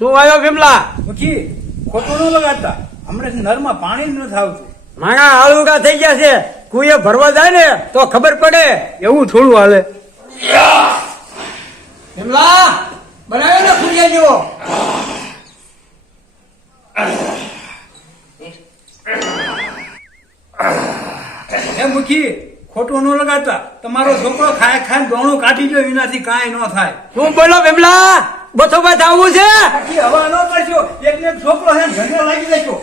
શું આવ્યો ભીમલા? મુખી ખોટું ન લગાડતા, હમણાં નળમાં પાણી ન આવતું. માણા આળુગા થઈ ગયા છે. કુએ ભરવા જાય ને તો ખબર પડે. એવું થોડું હાલે. ભીમલા બનાવ્યો ને ખુલિયા જેવો. હે મુખી ખોટું ન લગાડતા, તમારો છોકરો ખાય ખાય દોણું કાઢી ગયો, એનાથી કાંઈ ન થાય. શું બોલો ભીમલા? બસો બસ આવવું છે? બાકી હવા ન કરશો, એક ને એક છોકરો હે ઘરે લાગી દેશો.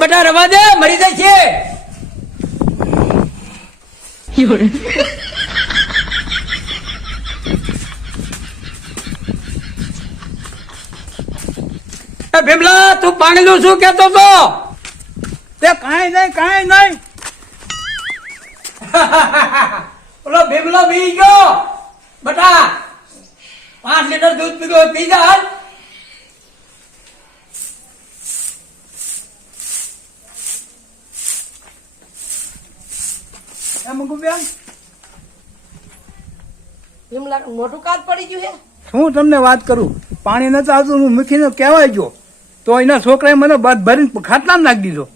બધા રવા દે, મરી જાય છે. ભીમલા તું પાણી નું શું કેતો તો? તે કાંઈ નહીં. ઓલો ભીમલો પી ગયો. બટા 5 લીટર દૂધ પી ગયો, પી જા. મંગુબેન મોટું કાચ પડી ગયું છે. હું તમને વાત કરું, પાણી નથી આવતું, હું મુખીને કહેવાય ગયો તો એના છોકરાએ મને બાદ ભરીને ખાટલામાં નાખી દીધો.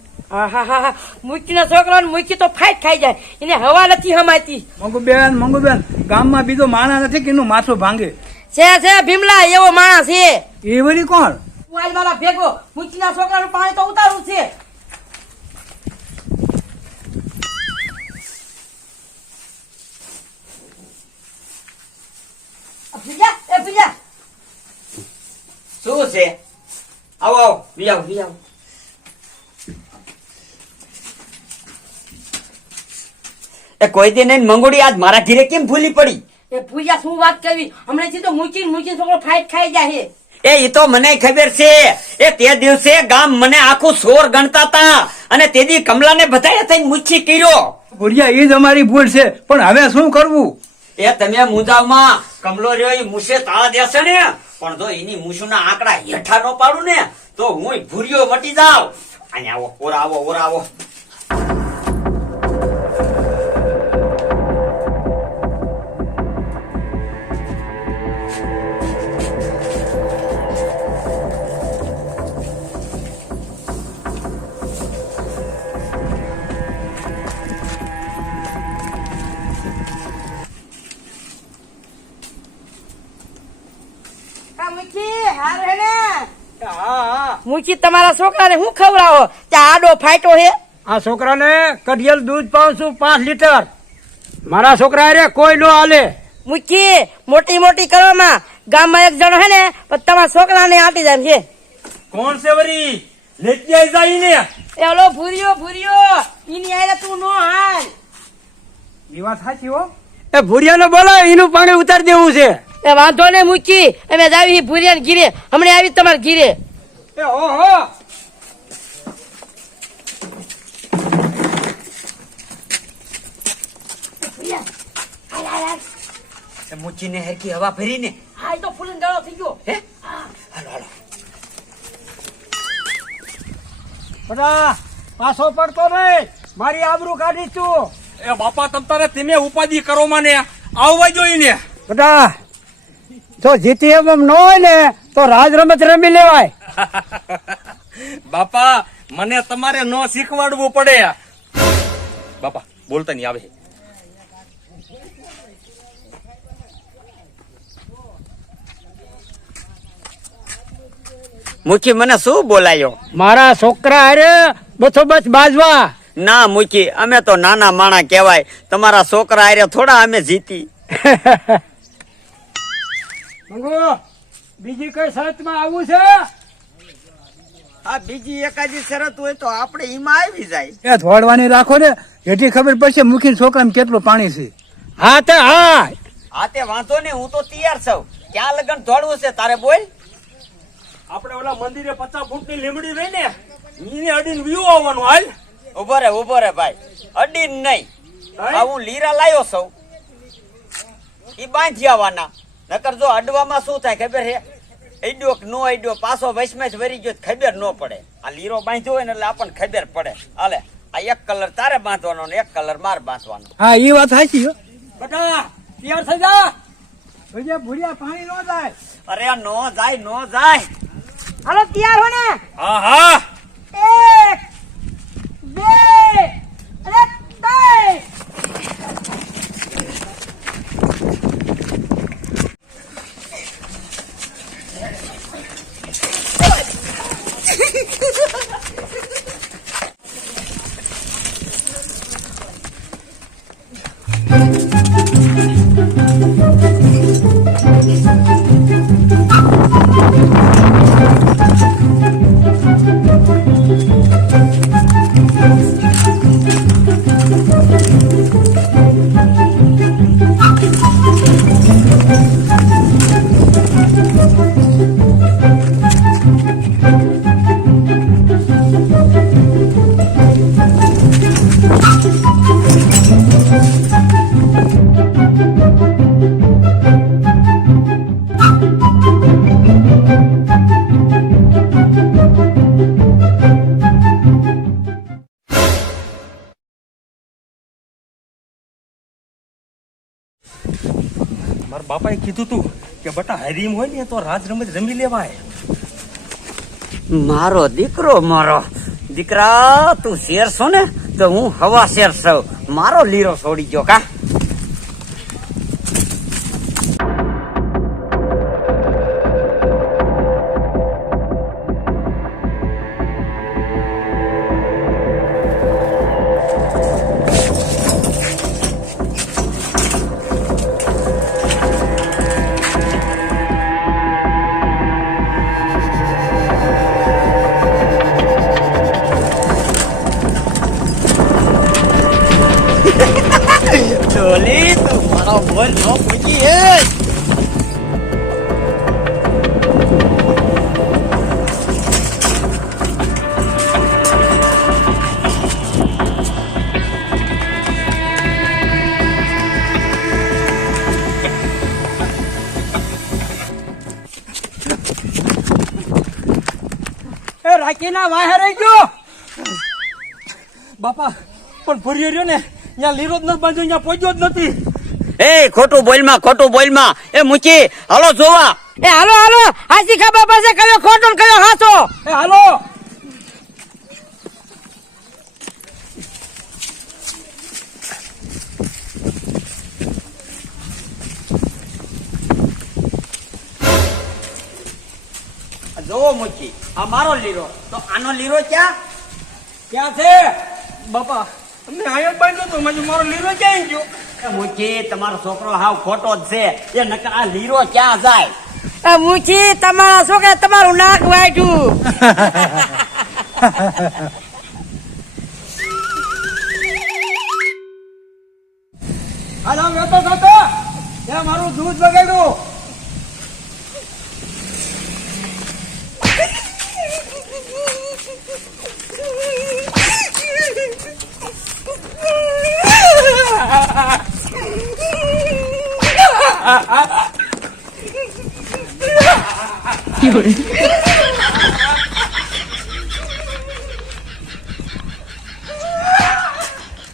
મૂકી ના છોકરાને મૂકી તો ફાઈટ ખાઈ જાય, એને હવા નથી હમાતી. મંગુબેન ગામમાં બીજો માણસ નથી કે એનું માથું ભાંગે. છે ભીમલા એવો માણસ છે. એ વળી કોણ? મોબાઈલ વાળા ભેગો મૂકી ના છોકરાનું પાણી તો ઉતારવું છે. શું છે? આવો આવો, બી આવો. એ કોઈ દી નહીં મંગોડી આજ મારા ઘરે કેમ ભૂલી પડી? એ ભૂયા શું વાત કરવી, હમણાંથી તો મૂકી છોકરો ફાઈટ ખાઈ જાય. એ તો મને ખબર છે. એ તે દિવસે ગામ મને આખું સોર ગણતા હતા અને તે દી કમલાને બધાએ થઈને મુચ્છી કર્યો. ભુરિયા એ જ અમારી ભૂલ છે, પણ હવે શું કરવું? એ તમે મુંજાવમાં કમલો રહ્યો એ મૂછે તાળા દેશે ને, પણ જો એની મૂછના આંકડા હેઠા ન પાડું ને તો હું ભૂરિયો મટી જાવ. અહીંયા આવો, ઓરા આવો. મૂકી તમારા છોકરાને હું ખવડાવો? ત્યાં આડો ફાઈટો હે. આ છોકરાને કઢિયલ દૂધ પાઉં છું 5 લીટર. મારા છોકરા રે કોઈ નો હાલે. મૂકી મોટી કરવામાં ગામમાં એક જણો હે ને, પણ તમારા છોકરાને આટી જાય છે. કોણ છે વરી? લેતી આવી જાય ને. એ ઓલો ભૂરિયો એની આરે તું નો હાલ. એ વાત સાચી હો. એ ભૂરિયાને બોલો, એનું પાણી ઉતારી દેવું છે. એ વાંધો ને મૂકી, અમે જાવી ભૂરિયા ગીરે, હમણાં આવી તમારા ગીરે. એ ઓહો, મુચીને હરકી હવા ભરીને. હા, તો ફૂલન ગાળો થઈ ગયો. હે હાલો. બટા પાછો પડતો રે, મારી આબરૂ કાઢી તું. એ બાપા તમ તારે તમે ઉપાધિ કરો મને આવવા જોઈને. બટા જો જીતી એમ ન હોય ને તો રાજ રમત રમી લેવાય. બાપા મને તમારે ન શીખવાડવું પડે. બાપા બોલતા નહીં આવે. મુખી મને શું બોલાયો? મારા છોકરા અરે બસો બસ બાજવા. ના મુખી, અમે તો નાના માણા કહેવાય, તમારા છોકરા અરે થોડા અમે જીતી. બીજી કઈ શરત માં આવું છે? આ બીજી એકાદી શરત હોય તો આપણે એમાં આવી જાય. એ ધોળવાની રાખો ને, જેથી ખબર પડશે મુખી છોકરામાં કેટલું પાણી છે. હા તે વાંધો ને, હું તો તૈયાર છું. ક્યાં લગન દોડવું છે તારે? બોલ. આપણે ઓલા મંદિરે 50 ફૂટની લીમડી રહી ને, એને અડીને વ્યૂ આવવાનું. હાલ ઉભો રે ભાઈ, અડીન નહીં. હું લીરા લાયો છું, ઈ બાંધી આવવાના. નકર જો અડવામાં શું થાય ખબર હે? અડ્યો કે નો અડ્યો, પાછો વૈસમેસ વરી ગયો ખબર ન પડે. આ લીરો બાંધ્યો હોય ને એટલે આપણને ખબર પડે. હાલે, આ એક કલર તારે બાંધવાનો ને એક કલર માર બાંધવાનો. હા, એ વાત સાચી. બટા તૈયાર થઈ જા. ભજીયા ભૂરિયા પાણી નો જાય. અરે નો જાય નો જાય. હાલો તૈયાર હો ને? હા હા 1 2 અને 3. મારા બાપાએ કીધું તું કે બટા હરીમ હોય ને તો રાજ રમત રમી લેવાય. મારો દીકરો મારો દીકરા તું શેર છો ને તો હું હવા શેર છું. મારો લીરો છોડી ગયો કા. ચોલી તું મારો બોલ નો પૂછી હે. એ રાખીના વાહે રહી ગયો. બાપા પણ ભૂરિયો રહ્યો ને ત્યાં લીરો જ નથી બાંધ્યો, ત્યાં પહોંચ્યો જ નથી. એ ખોટું બોલમાં એ મૂકી હાલો જોવા. એ હાલો હાલો હાસી ખબર પાસે કયો ખોટો ને કયો હાચો. એ હાલો. જોવો મૂકી આ મારો લીરો તો આનો લીરો ક્યાં ક્યાં છે? બાપા અમને અહીંયા જ બાંધ્યો તો મારો લીરો ક્યાં ગયો? એ મૂકી તમારો છોકરો હાવ ખોટો જ છે. એ નકર આ લીરો ક્યાં જાય? એ મૂછી તમારા છોકરા તમારું નાક વાઢ્યું. હાલ આમ વેતો થતો ત્યાં મારું દૂધ બગાડ્યું. You're